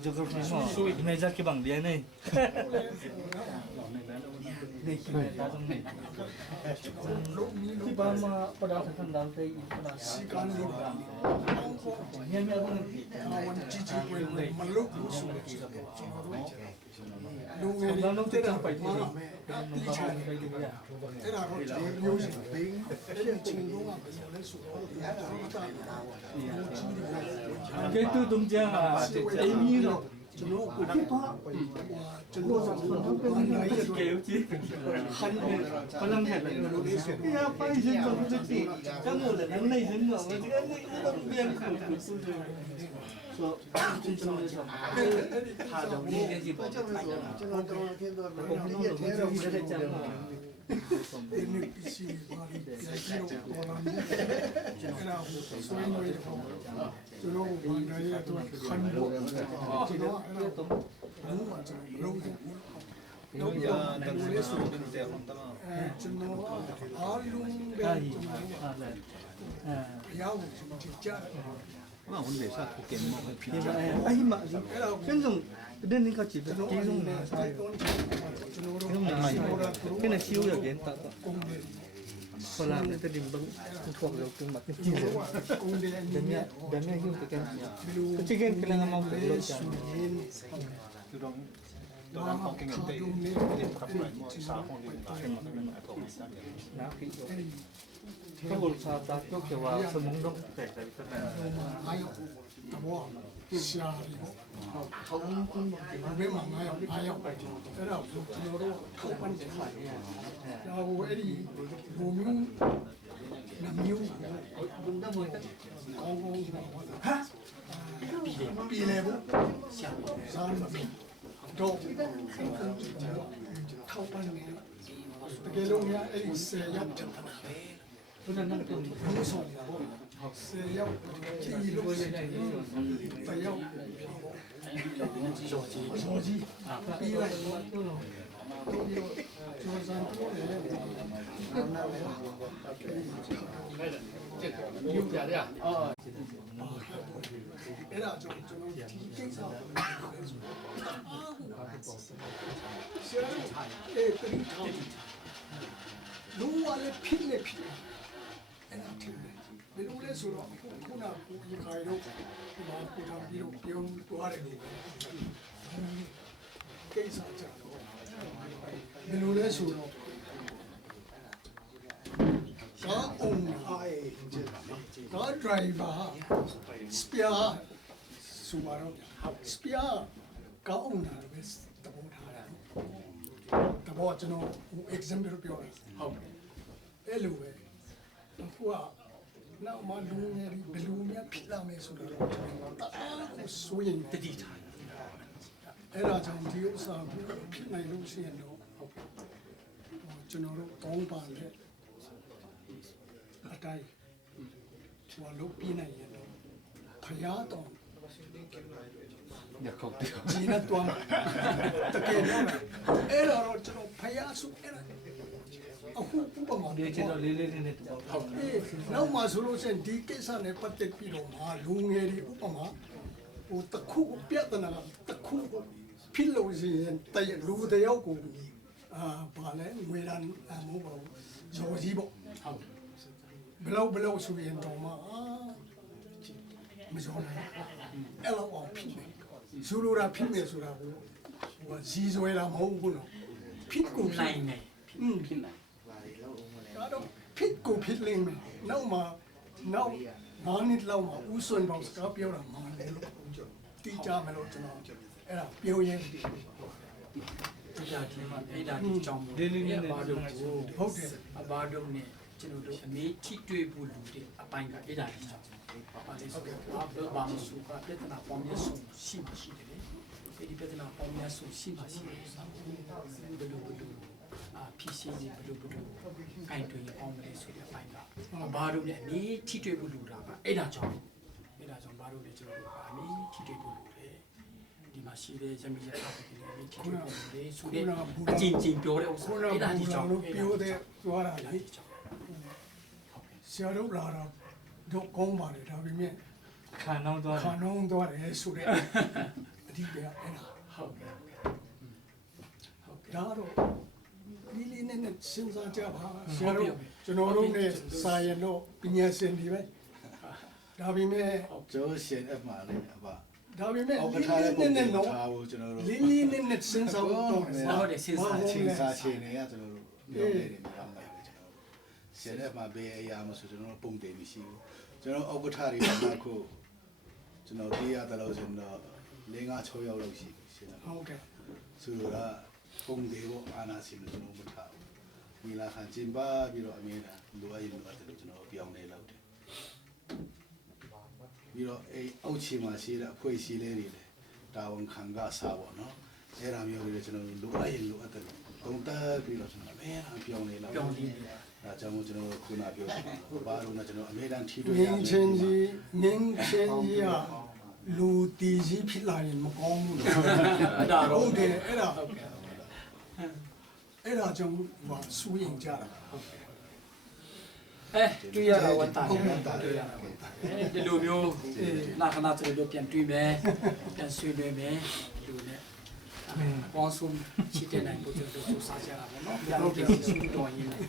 geography mo meja ke bang dia ni देखिए दादम ने कि बामा पदार्थ खंडाल पे इतना सिकान ली ये मैं अपन वन चीज कोई मल्लुक लुंगे दानों ते का पाई थी एरा रो म्यूजिक बिंग एरे चिंगोंगा बले सु के तू तुम जा एमी रो चलो कुपा चलो केउची पलंग है या पाई जिन तो जी जंग ले नन नहीं जिन नो जी नहीं तो बियन को सो चलो था जो ये जी चलो के तो ये ठहरो ये चलो ini isi bali kira orang era soin noi chalo bangai to khanbo chalo era to lu ma chalo lu no ya dan le so den te ron ta chalo alung de ya wo chi cha mà vấn đề sao có kiện một cái phim ai mà cái dùng đến những cái chỉ cái dùng này cái này cái này siêu là kiện tạo còn làm để tìm bằng thuộc được từng mặt cái chiều đến nhà dùng cái chicken cái này mong được lựa chọn từ đó tôi đang có kinh nghiệm tây để gặp lại mọi xã hội hiện tại mà mình phải tổng kết nó kỹ cái bộ sao ta chốt cho vào sân bóng đông tệ tại cái này ayo abo sia không không 왜 망가요? 아요. 그래서 저로 턱만 잘. 라고 애리 보면 남유 đúng rồi 공공이라고 하? 비례고 사람이 또 턱만 어떻게 놓으냐 애리 세역 cho nên nó cũng 무서워하고 세역 기로 세역 조지 비례 era 좀 디케이서 에 그린 노알레 필레 필 era 틀레 베로레 소로 코나 이카이로 마코타 비로 비용 도아레 케이서 자 베로레 소로 가 옹아에 가 드라이버 스피아 수바로 스피아 가 옹나를 왜 따봉 타라 따봉 저는 엑sem플로ပြောဟုတ်အဲ့လိုပဲအခုကနောက်မှလူငယ်တွေဘယ်လိုများဖြစ်လာမယ်ဆိုတော့ဆိုရင်တတိထားအဲ့ဒါကြောင့်ဒီဥစ္စာကိုဖြစ်နိုင်လို့ရှိရင်တော့ကျွန်တော်တို့တောင်းပါတဲ့အတိုင်းဟိုလုပ်ပြနိုင်ရင်တော့ဖယားတော် nhà không tiêu ဒီနဲ့တွားတကယ်တော့အဲ့တော့ကျွန်တော်ဖယားစုအဲ့ဒါအခုဥပမာ ဒီချစ်တော့လေးလေးနဲ့တော့ ဟုတ်ပြီနောက်မှဆိုလို့ရှိရင်ဒီကိစ္စနဲ့ပတ်သက်ပြီးတော့မှလူငယ်တွေဥပမာဟိုတစ်ခုပြဿနာတစ်ခုဖြစ်လို့ရှိရင်တရလူတယောက်ကိုဘာလဲငွေရန်မဟုတ်ပါဘူးဇော်ကြီးပေါ့ဟုတ်ဘလောက်ဆိုရင်တော့မှမဇော်နိုင်အဲ့လိုအောင်ဖြစ်နေဇူလိုတာဖြစ်နေဆိုတာကိုဟိုဇီဇွဲတာမဟုတ်ဘူးနော်ဖြစ်ကိုနိုင်နေဖြစ်နိုင်တော့ဖြစ်ကိုဖြစ်လိမ့်မယ်နောက်မှနောက်9နှစ်လောက်မှဦးစွန်ပေါင်းစကားပြောတာမှန်တယ်လို့တီးကြမယ်လို့ကျွန်တော်အဲ့ဒါပြောရင်းဒီလာဒီမှာအဲ့ဒါဒီကြောင့် လေးလေးနဲ့ ဘာလို့ကို ဟုတ်တယ် အဘာတို့နဲ့ကျွန်တော်တို့အမေထိတွေ့ဖို့လူတွေအပိုင်းကအဲ့ဒါဒီကြောင့်ဘာလဲဆိုတော့ဘာမှမဆိုပြဿနာပေါင်းများဆုံးရှိမှရှိတယ်အဲ့ဒီပြဿနာပေါင်းများဆုံးရှိမှရှိတယ်ဆိုတော့ဘယ်လိုဖြစ်စီနေဘယ်လိုခိုင်တွေ့ရအောင်လဲဆိုတဲ့အပိုင်းကဘာတို့နဲ့အမေထိတွေ့ဖို့လူတာကအဲ့ဒါကြောင့်ဘာတို့နဲ့ကျွန်တော်တို့အမေထိတွေ့ဖို့လူတယ်ဒီမှာရှိတဲ့ဇမီးရတာတွေနဲ့ထိတွေ့ဖို့လူတွေဆိုတဲ့အချင်းချင်းပြောတဲ့ဥစ္စာအဲ့ဒါဒီကြောင့် ပြောတဲ့သွားတာလေဆရာတို့လာတော့ တို့ကောင်းပါလေဒါပေမဲ့ ခံတော့သွား ခါနှောင်းသွားတယ်ဆိုတဲ့အဓိပ္ပာယ်အဲ့ဒါ ဟုတ်ကဲ့ ဒါတော့လေးလေးနဲ့စဉ်းစားကြပါဆရာတို့ကျွန်တော်တို့နဲ့စာရင်တော့ပညာရှင်တွေပဲဒါပေမဲ့ ကျော်ရှင်အမှလည်းအပါ ဒါပေမဲ့ အောက်က လေး ထားတဲ့ လေး ပုံ နဲ့ စံ တော့ ထားဖို့ကျွန်တော်တို့ လေးလေးနဲ့စဉ်းစားဖို့တော့ ဟုတ်တယ်စဉ်းစား ချင်းစားချင်းတွေကကျွန်တော်တို့ပြောနေတယ်ပြောင်းလိုက်တယ်ကျွန်တော်တို့ရှင်တဲ့မှာဘေးအရာမဆိုကျွန်တော်တို့ပုံတယ်မရှိဘူးကျွန်တော်အောက်ကထားတွေတော့ခုကျွန်တော်တေးရတယ်လို့ဆိုတော့၄၅6ရောက်လောက်ရှိရှင် ဟုတ်ကဲ့ ဆိုတော့ပုံတယ်ပေါ့အာနာရှင်တို့ကျွန်တော်မထားဘူးမိလာခံကျင်းပါပြီးတော့အမြဲတမ်းလိုအပ်ရင်လိုအပ်တယ်လို့ကျွန်တော်ပြောင်းနေလောက်တယ်ပြီးတော့အောက်ခြေမှာရှိတဲ့အဖွဲ့အစည်းလေးတွေလည်းတာဝန်ခံကစားပေါ့နော်အဲ့ဒါမျိုးတွေကျွန်တော်လိုအပ်ရင်လိုအပ်တယ်တုံးတက်ပြီးတော့ကျွန်တော်အမြဲတမ်းပြောင်းနေလောက် ပြောင်းနေတယ် ဒါကြောင့်မို့ကျွန်တော်ခုနပြောတာဘာလို့လဲကျွန်တော်အမြဲတမ်းထီးတွေ့ ငင်းချင်းကြီးကလူတီကြီးဖြစ်လာရင်မကောင်းဘူး အဲ့ဒါတော့ ဟုတ်တယ်အဲ့ဒါ ဟုတ်ကဲ့ အဲ့ဒါကြောင့်ဟိုစူးရင်ကြတာ တွေ့ရတာဝတ်တာတွေ့ရတာဒီလိုမျိုးနာခနာတို့တို့ပြန်တွေ့မယ်ပြန်ဆွေးနွေးမယ်ဒီလိုနဲ့ပေါင်းစုံချစ်တဲ့နိုင်ဖို့တို့စူးစမ်းကြတာပေါ့နော်ပြန်လို့ပြန်ဆွေးနွေးတော့ရင်းနဲ့